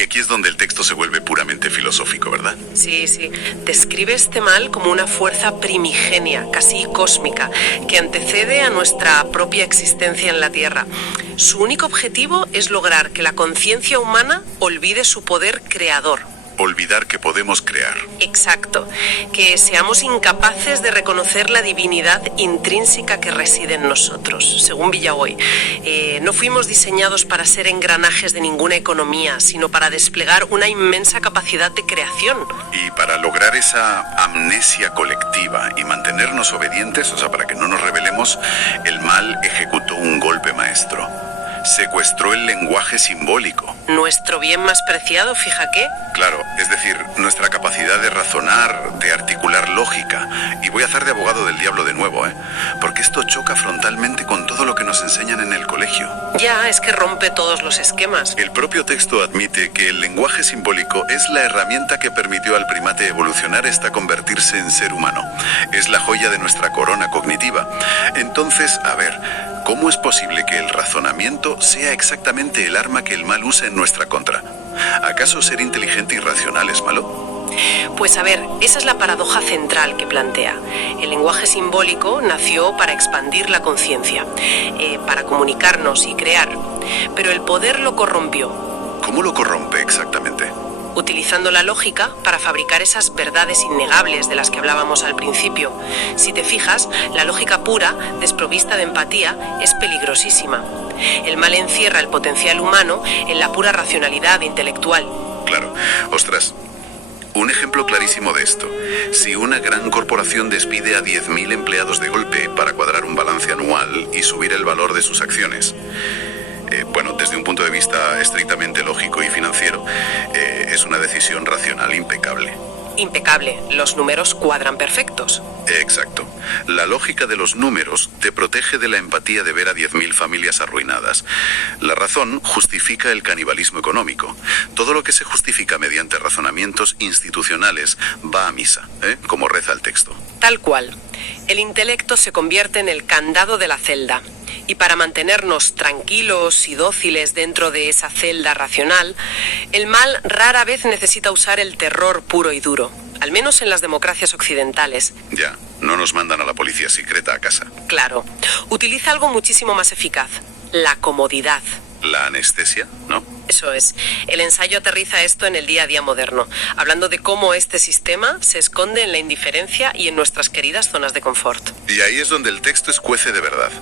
Y aquí es donde el texto se vuelve puramente filosófico, ¿verdad? Sí. Describe este mal como una fuerza primigenia, casi cósmica, que antecede a nuestra propia existencia en la Tierra. Su único objetivo es lograr que la conciencia humana olvide su poder creador. Olvidar que podemos crear. Exacto, que seamos incapaces de reconocer la divinidad intrínseca que reside en nosotros. Según Villaoy, no fuimos diseñados para ser engranajes de ninguna economía, sino para desplegar una inmensa capacidad de creación. Y para lograr esa amnesia colectiva y mantenernos obedientes, o sea, para que no nos rebelemos, el mal ejecutó un golpe maestro. Secuestró el lenguaje simbólico. Nuestro bien más preciado, fija qué. Claro, es decir, nuestra capacidad de razonar, de articular lógica. Y voy a hacer de abogado del diablo de nuevo, porque esto choca frontalmente con todo lo que nos enseñan en el colegio. Ya, es que rompe todos los esquemas. El propio texto admite que el lenguaje simbólico es la herramienta que permitió al primate evolucionar hasta convertirse en ser humano. Es la joya de nuestra corona cognitiva. Entonces, a ver, ¿cómo es posible que el razonamiento sea exactamente el arma que el mal usa en nuestra contra? ¿Acaso ser inteligente y racional es malo? Pues a ver, esa es la paradoja central que plantea. El lenguaje simbólico nació para expandir la conciencia, para comunicarnos y crear, pero el poder lo corrompió. ¿Cómo lo corrompe exactamente? Utilizando la lógica para fabricar esas verdades innegables de las que hablábamos al principio. Si te fijas, la lógica pura, desprovista de empatía, es peligrosísima. El mal encierra el potencial humano en la pura racionalidad intelectual. Claro. Ostras, un ejemplo clarísimo de esto. Si una gran corporación despide a 10.000 empleados de golpe para cuadrar un balance anual y subir el valor de sus acciones, desde un punto de vista estrictamente lógico y financiero, es una decisión racional impecable. Impecable. Los números cuadran perfectos. Exacto. La lógica de los números te protege de la empatía de ver a 10.000 familias arruinadas. La razón justifica el canibalismo económico. Todo lo que se justifica mediante razonamientos institucionales va a misa, como reza el texto. Tal cual. El intelecto se convierte en el candado de la celda. Y para mantenernos tranquilos y dóciles dentro de esa celda racional, el mal rara vez necesita usar el terror puro y duro, al menos en las democracias occidentales. Ya, no nos mandan a la policía secreta a casa. Claro, utiliza algo muchísimo más eficaz, la comodidad. ¿La anestesia, no? Eso es. El ensayo aterriza esto en el día a día moderno, hablando de cómo este sistema se esconde en la indiferencia y en nuestras queridas zonas de confort. Y ahí es donde el texto escuece de verdad.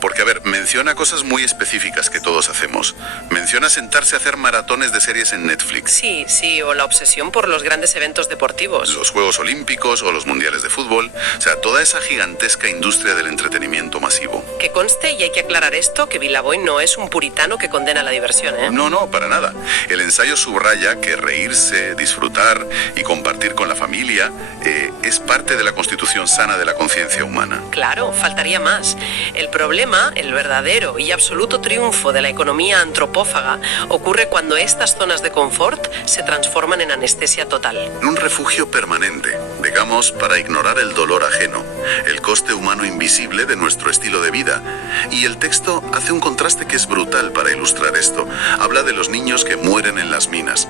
Porque, a ver, menciona cosas muy específicas que todos hacemos. Menciona sentarse a hacer maratones de series en Netflix. Sí, o la obsesión por los grandes eventos deportivos. Los Juegos Olímpicos o los Mundiales de Fútbol. O sea, toda esa gigantesca industria del entretenimiento masivo. Que conste, y hay que aclarar esto, que Villaoy no es un puritano que condena la diversión, No, para nada. El ensayo subraya que reírse, disfrutar y compartir con la familia es parte de la constitución sana de la conciencia humana. Claro, faltaría más. El problema, el verdadero y absoluto triunfo de la economía antropófaga ocurre cuando estas zonas de confort se transforman en anestesia total. Un refugio permanente, digamos, para ignorar el dolor ajeno, el coste humano invisible de nuestro estilo de vida. Y el texto hace un contraste que es brutal para ilustrar esto. Habla de los niños que mueren en las minas.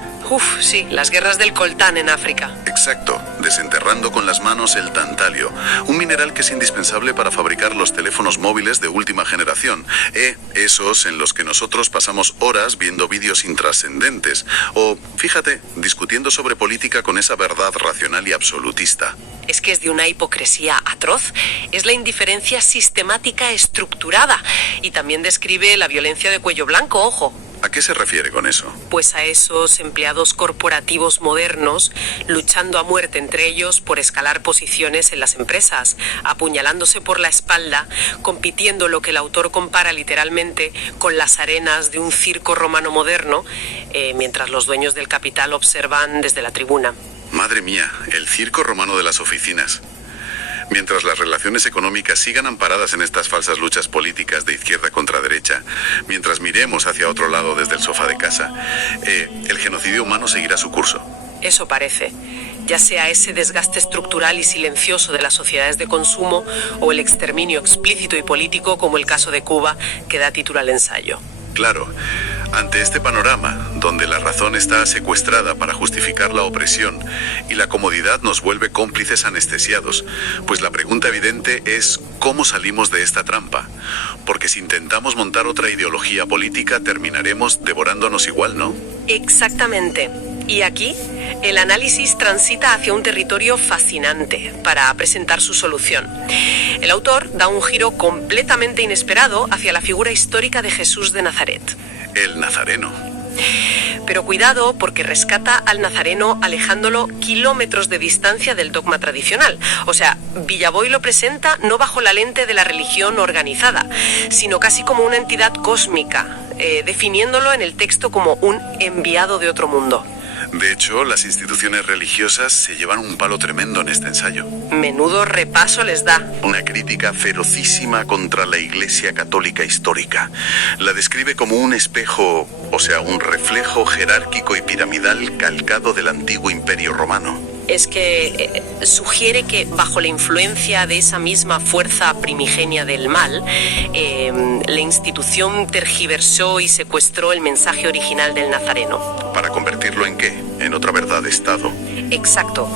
Sí, las guerras del coltán en África. Exacto, desenterrando con las manos el tantalio, un mineral que es indispensable para fabricar los teléfonos móviles de última generación, esos en los que nosotros pasamos horas viendo vídeos intrascendentes, o, fíjate, discutiendo sobre política con esa verdad racional y absolutista. Es que es de una hipocresía atroz. Es la indiferencia sistemática estructurada. Y también describe la violencia de cuello blanco, ojo. ¿A qué se refiere con eso? Pues a esos empleados corporativos modernos luchando a muerte entre ellos por escalar posiciones en las empresas, apuñalándose por la espalda, compitiendo lo que el autor compara literalmente con las arenas de un circo romano moderno, mientras los dueños del capital observan desde la tribuna. Madre mía, el circo romano de las oficinas. Mientras las relaciones económicas sigan amparadas en estas falsas luchas políticas de izquierda contra derecha, mientras miremos hacia otro lado desde el sofá de casa, el genocidio humano seguirá su curso. Eso parece. Ya sea ese desgaste estructural y silencioso de las sociedades de consumo o el exterminio explícito y político como el caso de Cuba que da título al ensayo. Claro. Ante este panorama, donde la razón está secuestrada para justificar la opresión y la comodidad nos vuelve cómplices anestesiados, pues la pregunta evidente es ¿cómo salimos de esta trampa? Porque si intentamos montar otra ideología política terminaremos devorándonos igual, ¿no? Exactamente. Y aquí, el análisis transita hacia un territorio fascinante para presentar su solución. El autor da un giro completamente inesperado hacia la figura histórica de Jesús de Nazaret. El Nazareno. Pero cuidado, porque rescata al nazareno alejándolo kilómetros de distancia del dogma tradicional. O sea, Villaboy lo presenta no bajo la lente de la religión organizada, sino casi como una entidad cósmica, definiéndolo en el texto como un enviado de otro mundo. De hecho, las instituciones religiosas se llevan un palo tremendo en este ensayo. Menudo repaso les da. Una crítica ferocísima contra la Iglesia Católica histórica. La describe como un espejo, o sea, un reflejo jerárquico y piramidal calcado del antiguo Imperio Romano. Es que sugiere que bajo la influencia de esa misma fuerza primigenia del mal, la institución tergiversó y secuestró el mensaje original del Nazareno. ¿Para convertirlo en qué? En otra verdad de Estado. Exacto.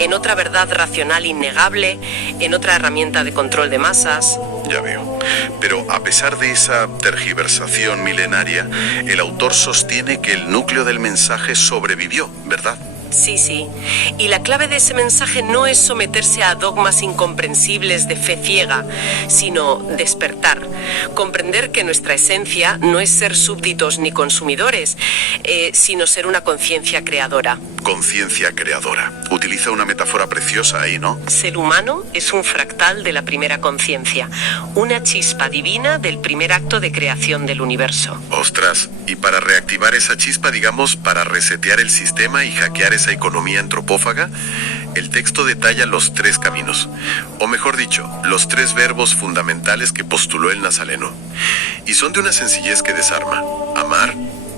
En otra verdad racional innegable, en otra herramienta de control de masas. Ya veo. Pero a pesar de esa tergiversación milenaria, el autor sostiene que el núcleo del mensaje sobrevivió, ¿verdad? Sí. Y la clave de ese mensaje no es someterse a dogmas incomprensibles de fe ciega, sino despertar. Comprender que nuestra esencia no es ser súbditos ni consumidores, sino ser una conciencia creadora. Conciencia creadora. Utiliza una metáfora preciosa ahí, ¿no? Ser humano es un fractal de la primera conciencia, una chispa divina del primer acto de creación del universo. Ostras, y para reactivar esa chispa, digamos, para resetear el sistema y hackear esa economía antropófaga, el texto detalla los 3 caminos, o mejor dicho, los 3 verbos fundamentales que postuló el nazareno. Y son de una sencillez que desarma: amar,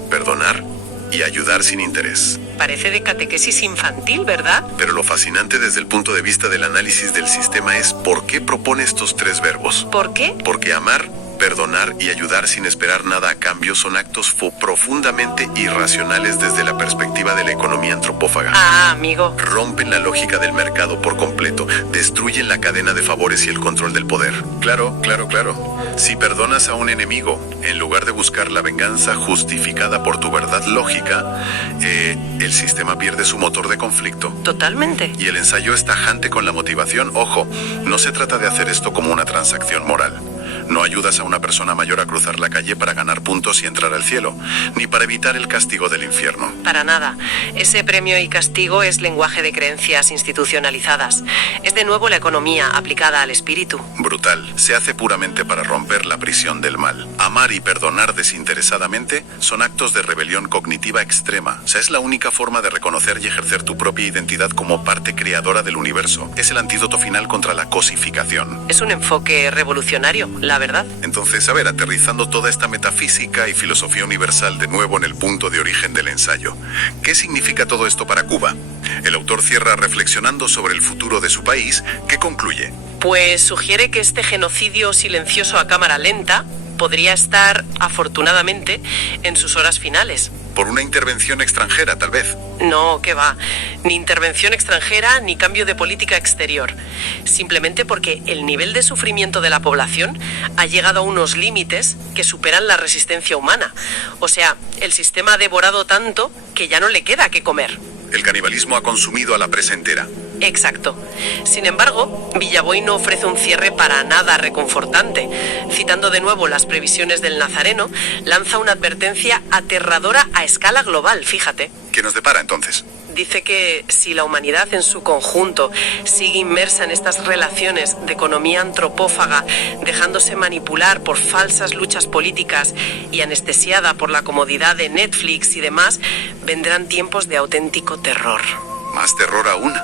perdonar y ayudar sin interés. Parece de catequesis infantil, ¿verdad? Pero lo fascinante desde el punto de vista del análisis del sistema es ¿por qué propone estos 3 verbos? ¿Por qué? Porque amar, perdonar y ayudar sin esperar nada a cambio son actos profundamente irracionales desde la perspectiva de la economía antropófaga. Ah, amigo. Rompen la lógica del mercado por completo, destruyen la cadena de favores y el control del poder. Claro. Si perdonas a un enemigo, en lugar de buscar la venganza justificada por tu verdad lógica, el sistema pierde su motor de conflicto. Totalmente. Y el ensayo es tajante con la motivación. Ojo, no se trata de hacer esto como una transacción moral. No ayudas a una persona mayor a cruzar la calle para ganar puntos y entrar al cielo, ni para evitar el castigo del infierno. Para nada. Ese premio y castigo es lenguaje de creencias institucionalizadas. Es de nuevo la economía aplicada al espíritu. Brutal. Se hace puramente para romper la prisión del mal. Amar y perdonar desinteresadamente son actos de rebelión cognitiva extrema. O sea, es la única forma de reconocer y ejercer tu propia identidad como parte creadora del universo. Es el antídoto final contra la cosificación. Es un enfoque revolucionario, la verdad. Entonces, a ver, aterrizando toda esta metafísica y filosofía universal de nuevo en el punto de origen del ensayo. ¿Qué significa todo esto para Cuba? El autor cierra reflexionando sobre el futuro de su país, que concluye: pues sugiere que este genocidio silencioso a cámara lenta podría estar, afortunadamente, en sus horas finales. Por una intervención extranjera, tal vez. No, qué va. Ni intervención extranjera ni cambio de política exterior. Simplemente porque el nivel de sufrimiento de la población ha llegado a unos límites que superan la resistencia humana. O sea, el sistema ha devorado tanto que ya no le queda qué comer. El canibalismo ha consumido a la presa entera. Exacto. Sin embargo, Villaboy no ofrece un cierre para nada reconfortante. Citando de nuevo las previsiones del Nazareno, lanza una advertencia aterradora a escala global, fíjate. ¿Qué nos depara entonces? Dice que si la humanidad en su conjunto sigue inmersa en estas relaciones de economía antropófaga, dejándose manipular por falsas luchas políticas y anestesiada por la comodidad de Netflix y demás, vendrán tiempos de auténtico terror. Más terror aún.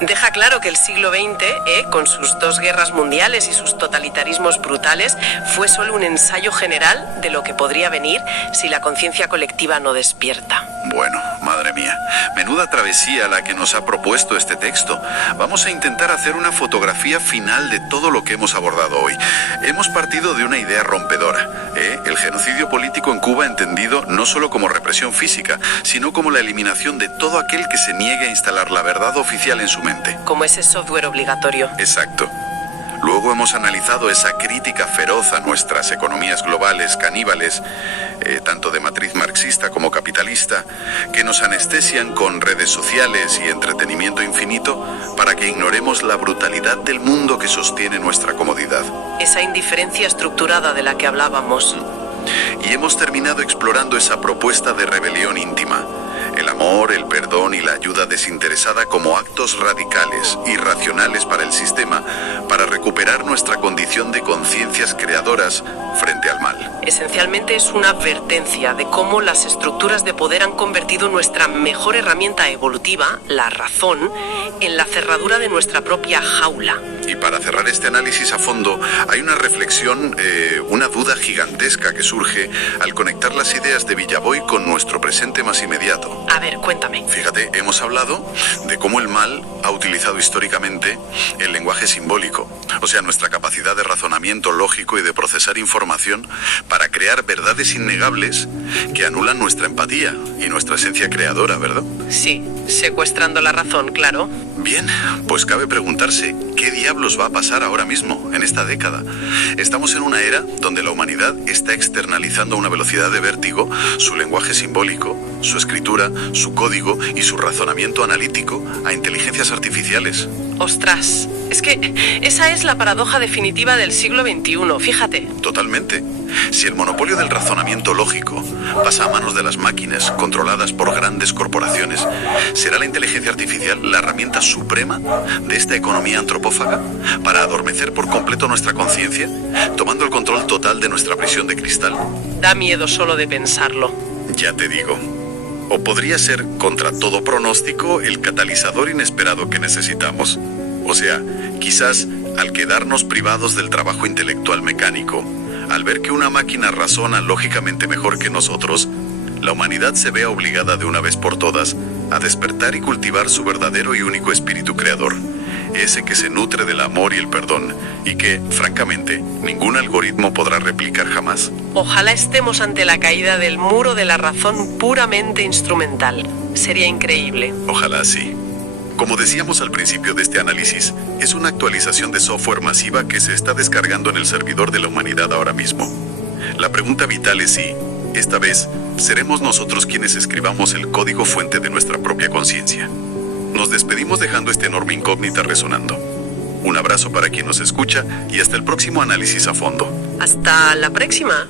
Deja claro que el siglo XX, con sus 2 guerras mundiales y sus totalitarismos brutales, fue solo un ensayo general de lo que podría venir si la conciencia colectiva no despierta. Bueno, madre mía, me Menuda travesía la que nos ha propuesto este texto. Vamos a intentar hacer una fotografía final de todo lo que hemos abordado hoy. Hemos partido de una idea rompedora, el genocidio político en Cuba entendido no solo como represión física, sino como la eliminación de todo aquel que se niegue a instalar la verdad oficial en su mente. Como ese software obligatorio. Exacto. Luego hemos analizado esa crítica feroz a nuestras economías globales caníbales, tanto de matriz marxista como capitalista, que nos anestesian con redes sociales y entretenimiento infinito para que ignoremos la brutalidad del mundo que sostiene nuestra comodidad. Esa indiferencia estructurada de la que hablábamos. Y hemos terminado explorando esa propuesta de rebelión íntima. El amor, el perdón y la ayuda desinteresada como actos radicales y racionales para el sistema, para recuperar nuestra condición de conciencias creadoras frente al mal. Esencialmente es una advertencia de cómo las estructuras de poder han convertido nuestra mejor herramienta evolutiva, la razón, en la cerradura de nuestra propia jaula. Y para cerrar este análisis a fondo, hay una reflexión, una duda gigantesca que surge al conectar las ideas de Villaboy con nuestro presente más inmediato. A ver, cuéntame. Fíjate, hemos hablado de cómo el mal ha utilizado históricamente el lenguaje simbólico, o sea, nuestra capacidad de razonamiento lógico y de procesar información para crear verdades innegables que anulan nuestra empatía y nuestra esencia creadora, ¿verdad? Sí, secuestrando la razón, claro. Bien, pues cabe preguntarse, ¿qué diablos va a pasar ahora mismo, en esta década? Estamos en una era donde la humanidad está externalizando a una velocidad de vértigo su lenguaje simbólico, su escritura, su código y su razonamiento analítico a inteligencias artificiales. Ostras, es que esa es la paradoja definitiva del siglo XXI, fíjate. Totalmente. Si el monopolio del razonamiento lógico pasa a manos de las máquinas controladas por grandes corporaciones, ¿será la inteligencia artificial la herramienta suprema de esta economía antropófaga para adormecer por completo nuestra conciencia, tomando el control total de nuestra prisión de cristal? Da miedo solo de pensarlo. Ya te digo. O podría ser, contra todo pronóstico, el catalizador inesperado que necesitamos. O sea, quizás al quedarnos privados del trabajo intelectual mecánico, al ver que una máquina razona lógicamente mejor que nosotros, la humanidad se vea obligada de una vez por todas a despertar y cultivar su verdadero y único espíritu creador, ese que se nutre del amor y el perdón, y que, francamente, ningún algoritmo podrá replicar jamás. Ojalá estemos ante la caída del muro de la razón puramente instrumental. Sería increíble. Ojalá sí. Como decíamos al principio de este análisis, es una actualización de software masiva que se está descargando en el servidor de la humanidad ahora mismo. La pregunta vital es si, esta vez, seremos nosotros quienes escribamos el código fuente de nuestra propia conciencia. Nos despedimos dejando esta enorme incógnita resonando. Un abrazo para quien nos escucha y hasta el próximo análisis a fondo. Hasta la próxima.